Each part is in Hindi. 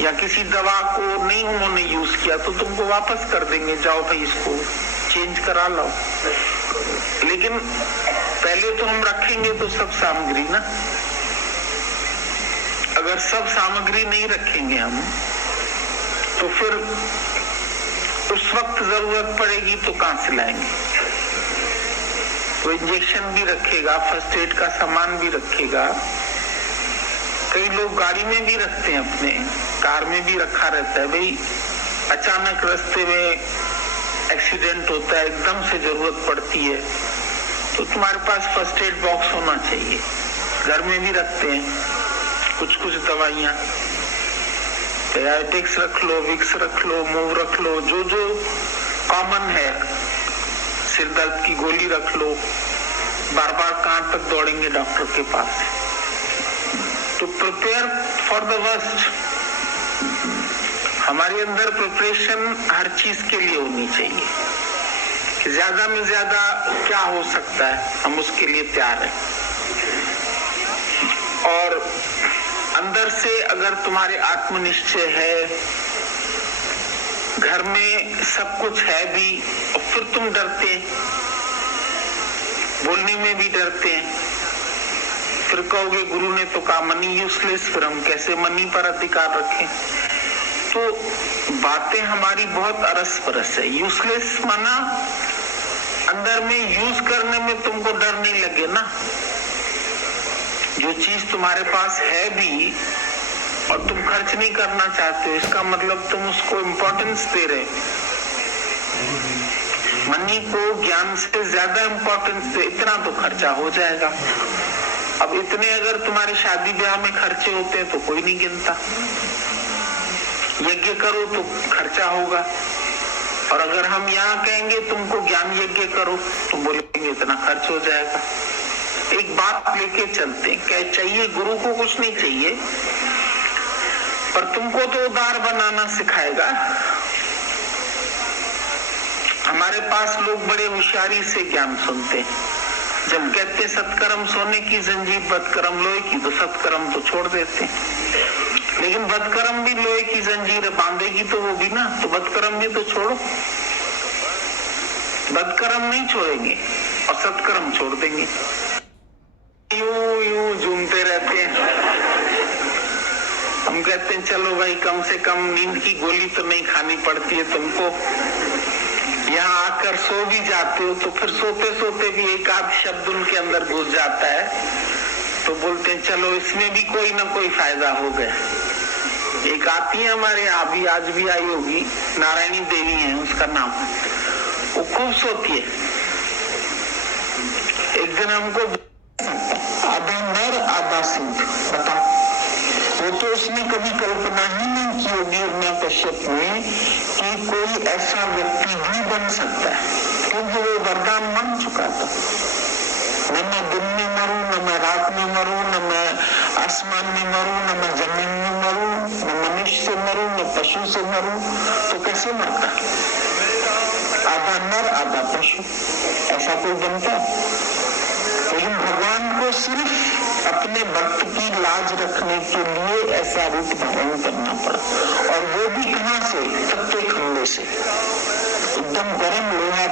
या किसी दवा को नहीं उन्होंने यूज किया तो तुमको वापस कर देंगे, जाओ भाई इसको चेंज करा लो। लेकिन पहले तो हम रखेंगे तो सब सामग्री ना, अगर सब सामग्री नहीं रखेंगे हम तो फिर उस वक्त जरूरत पड़ेगी तो कहां से लाएंगे। तो इंजेक्शन भी रखेगा, फर्स्ट एड का सामान भी रखेगा, कई लोग गाड़ी में भी रखते हैं, अपने कार में भी रखा रहता है। भाई अचानक रास्ते में एक्सीडेंट होता है, एकदम से जरूरत पड़ती है तो तुम्हारे पास फर्स्ट एड बॉक्स होना चाहिए। घर में भी रखते हैं कुछ कुछ दवाइयां, डायबिटिक्स रख लो, विक्स रख लो, मूव रख लो, जो जो कॉमन है, सिर दर्द की गोली रख लो। बार बार कहां तक दौड़ेंगे डॉक्टर के पास। तो प्रिपेयर फॉर द वर्स्ट, हमारे अंदर प्रिपरेशन हर चीज के लिए होनी चाहिए कि ज्यादा में ज्यादा क्या हो सकता है, हम उसके लिए तैयार हैं। और अंदर से अगर तुम्हारे आत्मनिश्चय है, घर में सब कुछ है भी, और फिर तुम डरते हैं, बोलने में भी डरते हैं, फिर कहोगे गुरु ने तो कहा मनी यूजलेस, फिर हम कैसे मनी पर अधिकार रखें। तो बातें हमारी बहुत अरस परस है। यूजलेस माना अंदर में यूज करने में तुमको डर नहीं लगे ना। जो चीज तुम्हारे पास है भी और तुम खर्च नहीं करना चाहते हो, इसका मतलब तुम उसको इम्पोर्टेंस दे रहे। मनी को ज्ञान से ज्यादा इम्पोर्टेंस दे, इतना तो खर्चा हो जाएगा। अब इतने अगर तुम्हारे शादी ब्याह में खर्चे होते हैं तो कोई नहीं गिनता। यज्ञ करो तो खर्चा होगा, और अगर हम यहाँ कहेंगे तुमको ज्ञान यज्ञ करो तो बोलेंगे इतना खर्च हो जाएगा। एक बात लेके चलते हैं, क्या चाहिए? गुरु को कुछ नहीं चाहिए, पर तुमको तो उदार बनाना सिखाएगा। हमारे पास लोग बड़े होशियारी से ज्ञान सुनते हैं। जब कहते सत्कर्म सोने की जंजीर, बदकर्म लोहे की, तो सत्कर्म तो छोड़ देते हैं। लेकिन बदकर्म भी लोहे की जंजीर बांधेगी तो वो भी ना, तो बदकर्म भी तो छोड़ो। बदकर्म नहीं छोड़ेंगे और सत्कर्म छोड़ देंगे, यूं यूं झूमते रहते हैं। हम कहते हैं चलो भाई कम से कम नींद की गोली तो नहीं खानी पड़ती है तुमको। यहाँ आकर सो भी जाते हो तो फिर सोते सोते भी एक आध शब्द उनके अंदर घुस जाता है, तो बोलते हैं चलो इसमें भी कोई ना कोई फायदा हो गया। एक आती है हमारे यहाँ भी, आज भी आई होगी, नारायणी देवी है उसका नाम, वो खूब सोती है। एक दिन हमको आधा नर आधा सिंह, बताओ, वो तो उसने कभी कल्पना ही नहीं की होगी कश्यप में कि कोई ऐसा व्यक्ति भी बन सकता है, क्योंकि वो वरदान बन चुका था। न मैं दिन में मरूं, न मैं रात में मरूं, न मैं आसमान में मरूं, न मैं जमीन में मरूं, न मनुष्य से मरूं, न पशु से मरूं, तो कैसे मरता? आधा नर आधा पशु, ऐसा कोई बनता? लेकिन भगवान को सिर्फ अपने भक्त की लाज रखने के लिए ऐसा रूप धारण करना पड़ा, और वो भी कहां से? तत्व खंभे से, एकदम गर्म लोहा।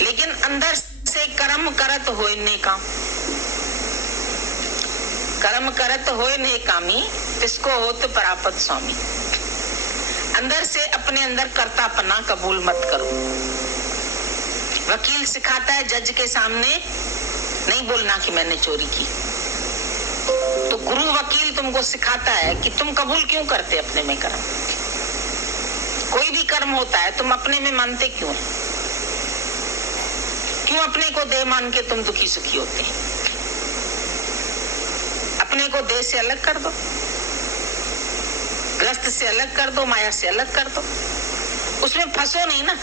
लेकिन अंदर से कर्म करत होय ने काम, कर्म करत होय ने कामी, तिसको होत परापत स्वामी। अंदर से अपने अंदर कर्तापना कबूल मत करो। वकील सिखाता है जज के सामने नहीं बोलना कि मैंने चोरी की, तो गुरु वकील तुमको सिखाता है कि तुम कबूल क्यों करते अपने में कर्म। कोई भी कर्म होता है तुम अपने में मानते क्यों? क्यों अपने को देह मान के तुम दुखी सुखी होते हैं? अपने को देह से अलग कर दो, ग्रस्त से अलग कर दो, माया से अलग कर दो, उसमें फंसो नहीं ना।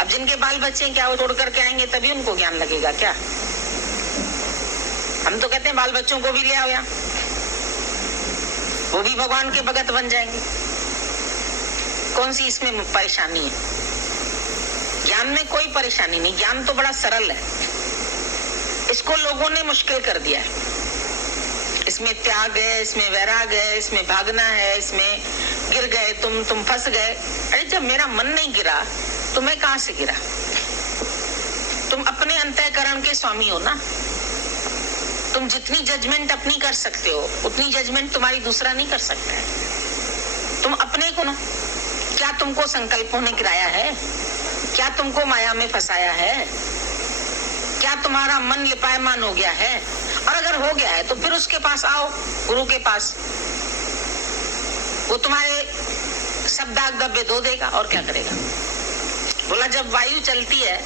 अब जिनके बाल बच्चे क्या वो छोड़ करके आएंगे तभी उनको ज्ञान लगेगा क्या? हम तो कहते हैं बाल बच्चों को भी ले आओ यहाँ, वो भी भगवान के भगत बन जाएंगे। कौन सी इसमें परेशानी है? ज्ञान में कोई परेशानी नहीं, ज्ञान तो बड़ा सरल है, इसको लोगों ने मुश्किल कर दिया है। इसमें त्याग है, इसमें वैराग है, इसमें भागना है, इसमें गिर गए तुम फंस गए। अरे जब मेरा मन नहीं गिरा तो मैं कहां से गिरा? तुम अपने अंतःकरण के स्वामी हो ना। तुम जितनी जजमेंट अपनी कर सकते हो उतनी जजमेंट तुम्हारी दूसरा नहीं कर सकता है। तुम अपने को ना, क्या तुमको संकल्पों ने गिराया है? क्या तुमको माया में फंसाया है? क्या तुम्हारा मन लिपायमान हो गया है? और अगर हो गया है तो फिर उसके पास आओ, गुरु के पास। वो तुम्हारे सब दाग धब्बे धो देगा और क्या करेगा। बोला जब वायु चलती है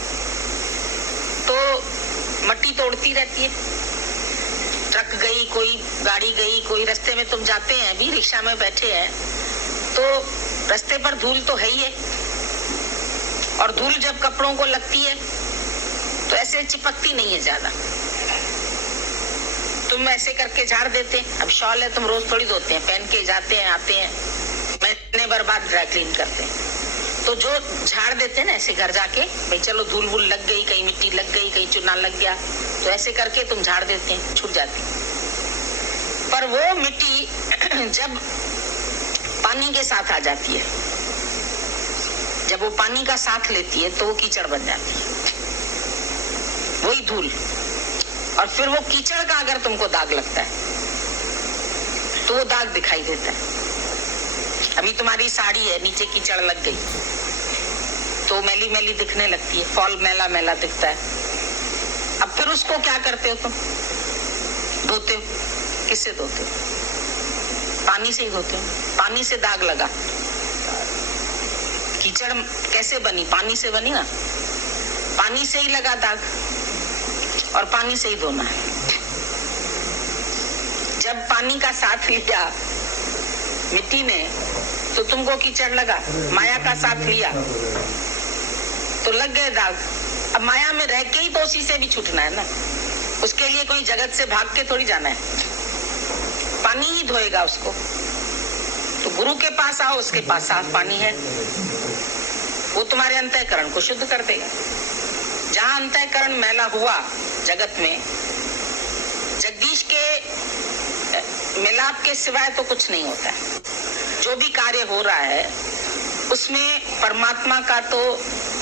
तो मट्टी तोड़ती रहती है। ट्रक गई, कोई गाड़ी गई, कोई रास्ते में तुम जाते हैं, अभी रिक्शा में बैठे हैं तो रास्ते पर धूल तो है ही है, और धूल जब कपड़ों को लगती है तो ऐसे चिपकती नहीं है ज्यादा। तुम ऐसे करके झाड़ देते हैं। अब शॉल है, तुम रोज थोड़ी धोते हैं, पहन के जाते हैं आते हैं, महीने भर बाद ड्राई क्लीन करते हैं। तो जो झाड़ देते हैं ना ऐसे घर जाके, भाई चलो धूल वूल लग गई, कहीं मिट्टी लग गई, कहीं चूना लग गया, तो ऐसे करके तुम झाड़ देते हैं, छूट जाती। पर वो मिट्टी जब पानी के साथ आ जाती है, जब वो पानी का साथ लेती है तो वो कीचड़ बन जाती है, वही धूल। और फिर वो कीचड़ का अगर तुमको दाग लगता है तो वो दाग दिखाई देता है। अभी तुम्हारी साड़ी है, नीचे कीचड़ लग गई तो मैली मैली दिखने लगती है, फॉल मैला मैला दिखता है। अब फिर उसको क्या करते हो तुम? धोते हो। किससे धोते हो? पानी से ही धोते हो। पानी से दाग लगा, कीचड़ कैसे बनी? पानी से बनी ना, पानी से ही लगा दाग, और पानी से ही धोना है। जब पानी का साथ लिया मिट्टी ने तो तुमको कीचड़ लगा, माया का साथ लिया तो लग गए दाग। अब माया में रह के ही तो उसी से भी छूटना है ना, उसके लिए कोई जगत से भाग के थोड़ी जाना है, पानी ही धोएगा उसको। तो गुरु के पास आओ, उसके पास साफ पानी है, वो तुम्हारे अंतःकरण को शुद्ध कर देगा। जहां अंतःकरण मैला हुआ जगत में, जगदीश के मिलाप के सिवाय तो कुछ नहीं होता है। जो भी कार्य हो रहा है उसमें परमात्मा का तो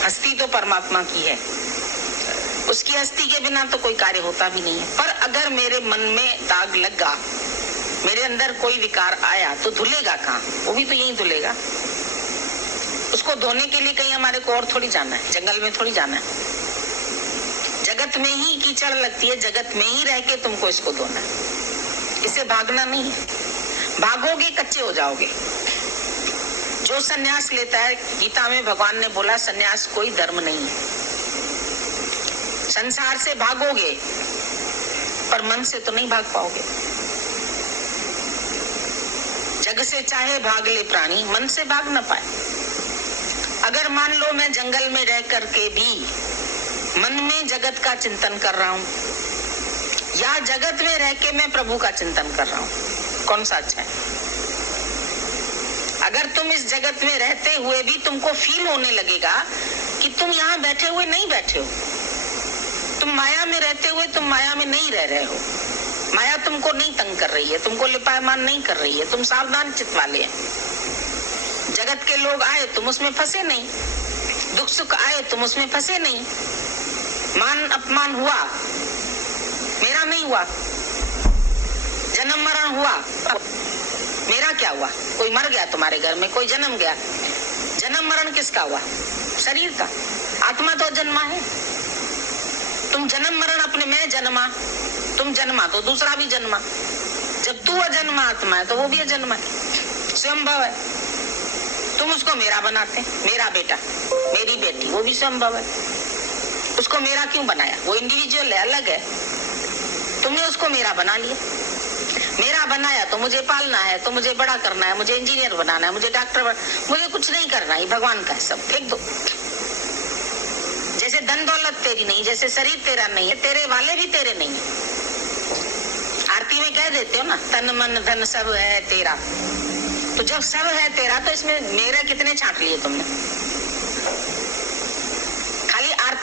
हस्ती तो परमात्मा की है, उसकी हस्ती के बिना तो कोई कार्य होता भी नहीं है। पर अगर मेरे मन में दाग लगा, मेरे अंदर कोई विकार आया तो धुलेगा कहाँ? वो भी तो यही धुलेगा। उसको धोने के लिए कहीं हमारे को और थोड़ी जाना है, जंगल में थोड़ी जाना है। जगत में ही कीचड़ लगती है, जगत में ही रह के तुमको इसको धोना है, इसे भागना नहीं है। भागोगे कच्चे हो जाओगे। जो सन्यास लेता है, गीता में भगवान ने बोला सन्यास कोई धर्म नहीं है। संसार से भागोगे पर मन से तो नहीं भाग पाओगे। जग से चाहे भाग ले प्राणी, मन से भाग ना पाए। अगर मान लो मैं जंगल में रह करके भी मन में जगत का चिंतन कर रहा हूं, या जगत में रह के मैं प्रभु का चिंतन कर रहा हूं, कौन सा अच्छा है? अगर तुम इस जगत में रहते हुए भी तुमको फील होने लगेगा कि तुम यहाँ बैठे हुए नहीं बैठे हो, तुम माया में रहते हुए तुम माया में नहीं रह रहे हो, माया तुमको नहीं तंग कर रही है, तुमको लिपायमान नहीं कर रही है, तुम सावधान चित्त वाले हैं। जगत के लोग आए तुम उसमें फंसे नहीं, दुख सुख आए तुम उसमें फंसे नहीं, मान अपमान हुआ मेरा नहीं हुआ, जन्म मरण हुआ मेरा क्या हुआ? कोई मर गया तुम्हारे घर में, कोई जन्म गया, जन्म मरण किसका हुआ? शरीर का। आत्मा तो जन्मा है। तुम जन्म मरण अपने में जन्मा, तुम जन्मा तो दूसरा भी जन्मा। जब तू अजन्मा आत्मा है तो वो भी अजन्मा है, स्वयंभव है। तुम उसको मेरा बनाते, मेरा बेटा मेरी बेटी, वो भी स्वयंभव है। उसको मेरा क्यों बनाया? वो इंडिविजुअल है, अलग है। तुमने उसको मेरा बना लिया। मेरा बनाया तो मुझे पालना है, तो मुझे बड़ा करना है, मुझे इंजीनियर बनाना है, मुझे डॉक्टर मुझे कुछ नहीं करना है, भगवान का है, सब फेंक दो। जैसे धन दौलत तेरी नहीं, जैसे शरीर तेरा नहीं है, तेरे वाले भी तेरे नहीं है। आरती में कह देते हो ना, तन मन धन सब है तेरा। तो जब सब है तेरा तो इसमें मेरे कितने छांट लिए तुमने?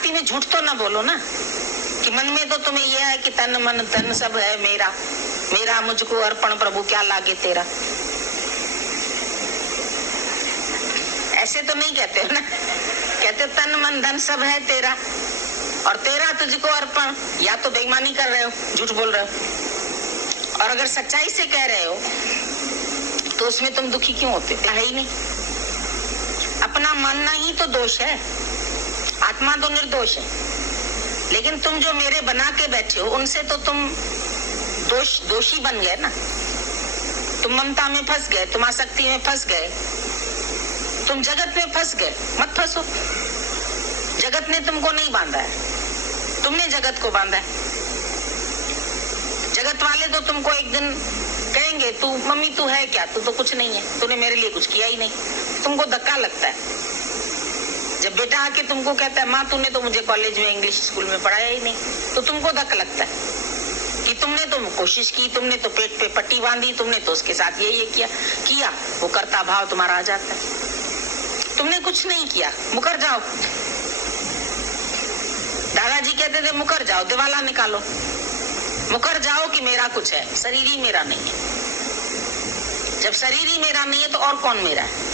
जाति में झूठ तो ना बोलो ना, कि मन में तो तुम्हें यह है कि तन मन धन सब है मेरा, मेरा मुझको अर्पण प्रभु क्या लागे तेरा। ऐसे तो नहीं कहते हो ना, कहते तन मन धन सब है तेरा और तेरा तुझको अर्पण। या तो बेईमानी कर रहे हो, झूठ बोल रहे हो। और अगर सच्चाई से कह रहे हो तो उसमें तुम दुखी क्यों होते? है ही नहीं। अपना मानना ही तो दोष है, आत्मा तो निर्दोष है। लेकिन तुम जो मेरे बना के बैठे हो उनसे तो तुम दोषी बन गए ना। तुम ममता में फंस गए, तुम आसक्ति में फंस गए, तुम जगत में फंस गए। मत फंसो, जगत ने तुमको नहीं बांधा है, तुमने जगत को बांधा है। जगत वाले तो तुमको एक दिन कहेंगे तू मम्मी तू है क्या, तू तो कुछ नहीं है, तूने मेरे लिए कुछ किया ही नहीं। तुमको धक्का लगता है जब बेटा आके तुमको कहता है माँ तूने तो मुझे कॉलेज में इंग्लिश स्कूल में पढ़ाया ही नहीं, तो तुमको धक्का लगता है कि तुमने तो कोशिश की, तुमने तो पेट पे पट्टी बांधी, तुमने तो उसके साथ ये किया। वो कर्ता भाव तुम्हारा आ जाता है। तुमने कुछ नहीं किया, मुकर जाओ। दादाजी कहते थे मुकर जाओ, दिवाला निकालो, मुकर जाओ कि मेरा कुछ है, शरीर ही मेरा नहीं है। जब शरीर ही मेरा नहीं है तो और कौन मेरा है?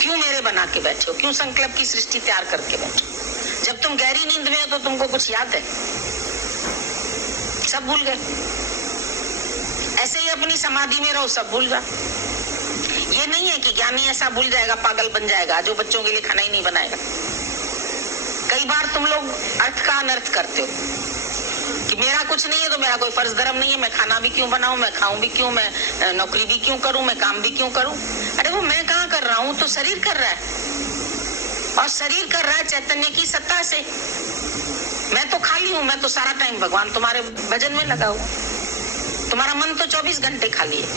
क्यों मेरे बना के बैठे हो? क्यों संकल्प की सृष्टि तैयार करके बैठे हो? जब तुम गहरी नींद में हो तो तुमको कुछ याद है? सब भूल गए। ऐसे ही अपनी समाधि में रहो, सब भूल जा। ये नहीं है कि ज्ञानी ऐसा भूल जाएगा, पागल बन जाएगा जो बच्चों के लिए खाना ही नहीं बनाएगा। कई बार तुम लोग अर्थ का अनर्थ करते हो कि मेरा कुछ नहीं है तो मेरा कोई फर्ज धर्म नहीं है, मैं खाना भी क्यों बनाऊं, मैं खाऊं भी क्यों, मैं नौकरी भी क्यों करूं, मैं काम भी क्यों करूं। अरे वो मैं कहाँ कर रहा हूं, तो शरीर कर रहा है, और शरीर कर रहा है चैतन्य की सत्ता से। मैं तो खाली हूं, मैं तो सारा टाइम भगवान तुम्हारे भजन में लगा हूं। तुम्हारा मन तो 24 घंटे खाली है।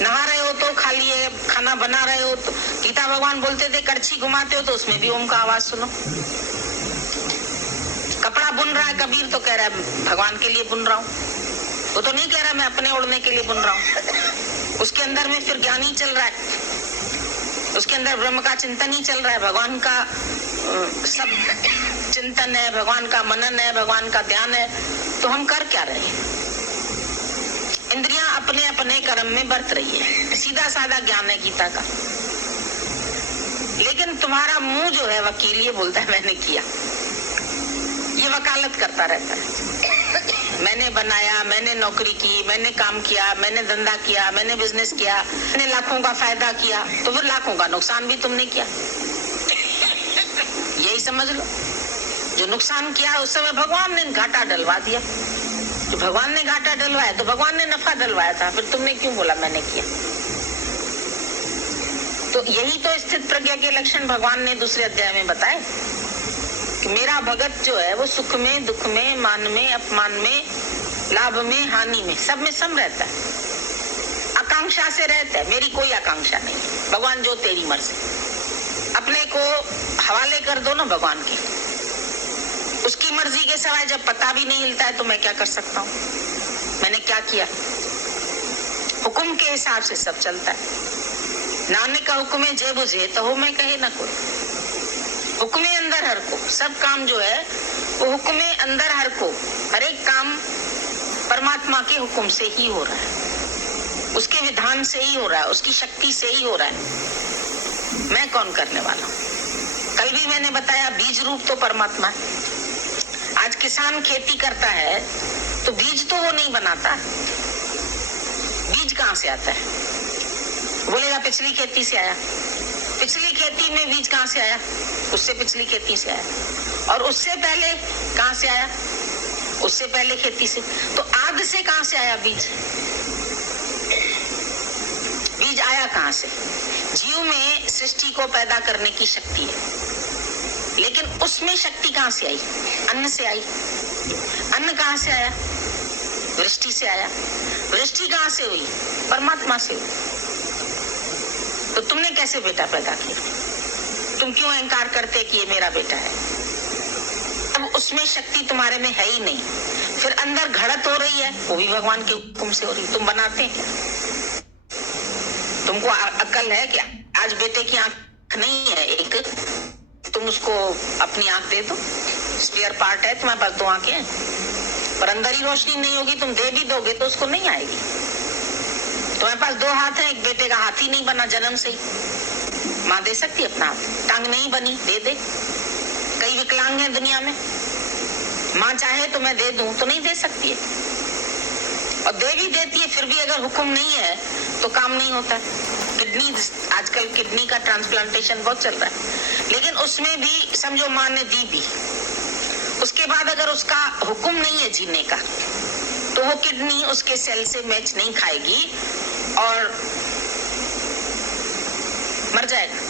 नहा रहे हो तो खाली है, खाना बना रहे हो तो। गीता भगवान बोलते थे कड़छी घुमाते हो तो उसमें भी ओम का आवाज सुनो। कपड़ा बुन रहा है कबीर तो कह रहा है भगवान के लिए बुन रहा हूँ, वो तो नहीं कह रहा मैं अपने ओढ़ने के लिए बुन रहा हूँ। उसके अंदर में फिर ज्ञान ही चल रहा है, उसके अंदर ब्रह्म का चिंतन ही चल रहा है, भगवान का सब चिंतन है, भगवान का मनन है, भगवान का ध्यान है। तो हम कर क्या रहे हैं? इंद्रियां अपने अपने कर्म में बरत रही है, सीधा साधा ज्ञान है गीता का। लेकिन तुम्हारा मुंह जो है वकील ये बोलता है मैंने किया, ये वकालत करता रहता है। मैंने बनाया, मैंने नौकरी की, मैंने काम किया, मैंने धंधा किया, मैंने बिजनेस किया, मैंने लाखों का फायदा किया, तो फिर लाखों का नुकसान भी तुमने किया। यही समझ लो, जो नुकसान किया उस समय भगवान ने घाटा डलवा दिया। जो भगवान ने घाटा डलवाया तो भगवान ने नफा डलवाया था, फिर तुमने क्यों बोला मैंने किया? तो यही तो स्थित प्रज्ञा के लक्षण भगवान ने दूसरे अध्याय में बताए कि मेरा भगत जो है वो सुख में, दुख में, मान में, अपमान में, लाभ में, हानि में, सब में सम रहता है, आकांक्षा से रहता है। मेरी कोई आकांक्षा नहीं है, भगवान जो तेरी मर्जी। अपने को हवाले कर दो ना भगवान के, उसकी मर्जी के सिवाय जब पता भी नहीं हिलता है तो मैं क्या कर सकता हूँ? मैंने क्या किया? हुक्म के हिसाब से सब चलता है। नानक का हुक्म है जय बुझे तो हो मैं कहे ना कोई। हुक्मे अंदर हर को, सब काम जो है वो हुक्मे अंदर हर को, हर एक काम परमात्मा के हुक्म से ही हो रहा है, उसके विधान से ही हो रहा है, उसकी शक्ति से ही हो रहा है। मैं कौन करने वाला हूँ? कल भी मैंने बताया बीज रूप तो परमात्मा है। आज किसान खेती करता है तो बीज तो वो नहीं बनाता, बीज कहाँ से आता है? बोलेगा पिछली खेती से आया। पिछली खेती में बीज कहाँ से आया? उससे पिछली खेती से आया। और उससे पहले कहाँ से आया? उससे पहले खेती से। तो आद से कहाँ से आया बीज? बीज आया कहाँ से? जीव में सृष्टि को पैदा करने की शक्ति है, लेकिन उसमें शक्ति कहाँ से आई? अन्न से आई। अन्न कहाँ से आया? वृष्टि से आया। वृष्टि कहाँ से हुई? परमात्मा से हुई। तो तुमने कैसे बेटा पैदा किया? तुम क्यों अहंकार करते कि ये मेरा बेटा है? अब उसमें शक्ति तुम्हारे में है ही नहीं, फिर अंदर घड़त हो रही है, वो भी भगवान के हुक्म से हो रही। तुम बनाते हैं क्या? तुमको अकल है कि आज बेटे की आंख नहीं है एक, तुम तुम उसको अपनी आंख दे दो, स्पेयर पार्ट है तुम्हारे पास, 2 आंखें हैं, पर अंदर ही रोशनी नहीं होगी, तुम दे भी दोगे तो उसको नहीं आएगी। तुम्हारे पास 2 हाथ हैं, एक बेटे का हाथ ही नहीं बना जन्म से ही, माँ दे सकती है अपना हाथ, टांग नहीं बनी, दे दे। कई विकलांग हैं दुनिया में, माँ चाहे तो मैं दे दूं तो नहीं दे सकती है, और दे भी देती है, फिर भी अगर हुक्म नहीं है तो काम नहीं होता है। किडनी, आजकल किडनी का ट्रांसप्लांटेशन बहुत चल रहा है, लेकिन उसमें भी समझो माँ ने दी भी, उसके बाद अगर उसका हुक्म नहीं है जीने का, तो वो किडनी उसके सेल से मैच नहीं खाएगी और मर जाएगा।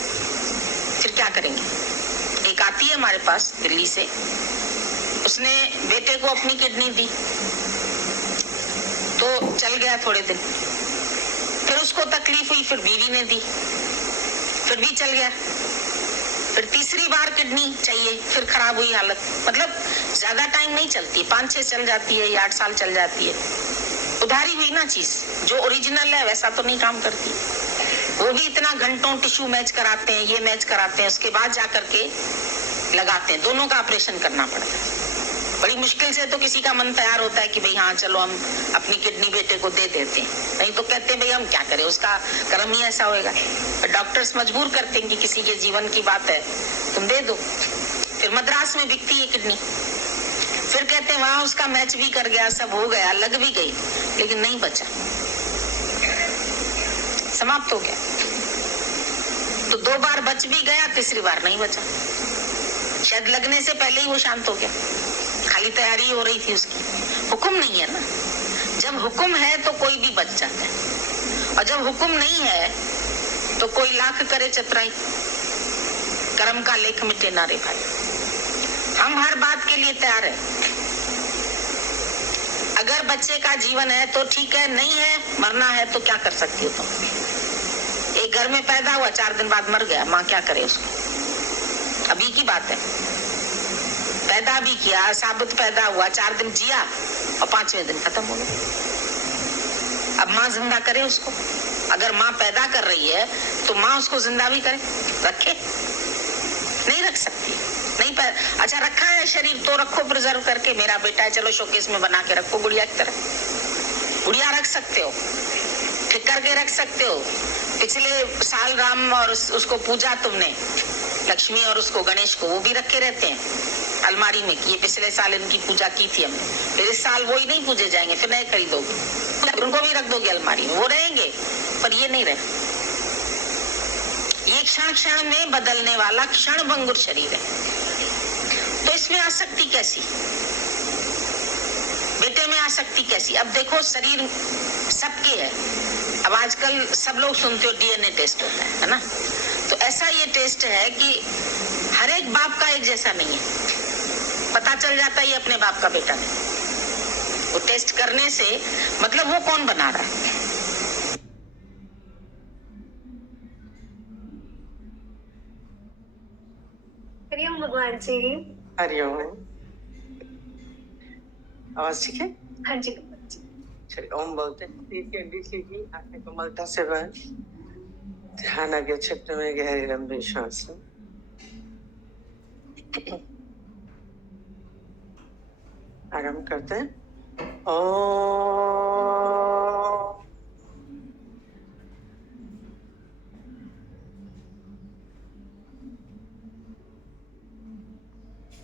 फिर क्या करेंगे? एक आती है हमारे पास दिल्ली से, उसने बेटे को अपनी किडनी दी तो चल गया थोड़े दिन, फिर उसको तकलीफ हुई, फिर बीवी ने दी, फिर भी चल गया, फिर तीसरी बार किडनी चाहिए, फिर खराब हुई हालत। मतलब ज्यादा टाइम नहीं चलती, 5-6 चल जाती है या 8 साल चल जाती है, उधारी हुई ना चीज, जो ओरिजिनल है वैसा तो नहीं काम करती। वो भी इतना घंटों टिश्यू मैच कराते हैं, ये मैच कराते हैं, उसके बाद जाकर के लगाते हैं, दोनों का ऑपरेशन करना पड़ता है। बड़ी मुश्किल से तो किसी का मन तैयार होता है कि भाई हाँ चलो हम अपनी किडनी बेटे को दे देते हैं, नहीं तो कहते हैं भाई हम क्या करें, उसका कर्म ही ऐसा होएगा। डॉक्टर्स मजबूर करते हैं कि किसी के जीवन की बात है तुम दे दो। फिर मद्रास में बिकती है किडनी, फिर कहते हैं वहां उसका मैच भी कर गया, सब हो गया, लग भी गई, लेकिन नहीं बचा, समाप्त हो गया। तो 2 बार बच भी गया, तीसरी बार नहीं बचा, शायद लगने से पहले ही वो शांत हो गया, खाली तैयारी हो रही थी उसकी। हुक्म नहीं है ना, जब हुक्म है तो कोई भी बच जाता है, और जब हुक्म नहीं है तो कोई लाख करे चतुराई, कर्म का लेख मिटे ना रे भाई। हम हर बात के लिए तैयार है, अगर बच्चे का जीवन है तो ठीक है, नहीं है, मरना है तो क्या कर सकती हो तुम? एक घर में पैदा हुआ, 4 दिन बाद मर गया, माँ क्या करे उसको? अभी की बात है, पैदा भी किया, साबित पैदा हुआ, 4 दिन जिया और 5वें दिन खत्म हो गया। अब माँ जिंदा करे उसको? अगर माँ पैदा कर रही है तो माँ उसको जिंदा भी करे, रखे? नहीं रख सकती, नहीं अच्छा रखा है शरीर तो रखो प्रिजर्व करके, मेरा बेटा है चलो शोकेस में बना के रखो गुड़िया की तरह, गुड़िया रख सकते हो, ठीक करके रख सकते हो। पिछले साल राम और उसको पूजा तुमने, लक्ष्मी और उसको गणेश को, वो भी रखे रहते हैं अलमारी में, ये पिछले साल इनकी पूजा की थी हमने, फिर इस साल वो ही नहीं पूजे जाएंगे, फिर नए खरीदोगे, उनको भी रख दोगे अलमारी में, वो रहेंगे, पर ये नहीं रहे। ये क्षण क्षण में बदलने वाला क्षण भंगुर शरीर है, तो इसमें आसक्ति कैसी, बेटे में आसक्ति कैसी? अब देखो शरीर सबके है, अब आजकल सब लोग सुनते हो डीएनए टेस्ट होता है ना, तो ऐसा ये टेस्ट है कि हर एक बाप का एक जैसा नहीं है, पता चल जाता है ये अपने बाप का बेटा नहीं। वो टेस्ट करने से मतलब वो कौन बना रहा है? हरिओम भगवान जी। हरिओम। आवाज ठीक है? हाँ जी भगवान जी। चलिए ओम बोलते हैं। लीजिए लीजिए, आंखें कोमलता से बंद, ध्यान आगे क्षेत्र में गहरी लंबी सांस लें। आराम करते हैं। ओम।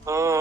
ओम।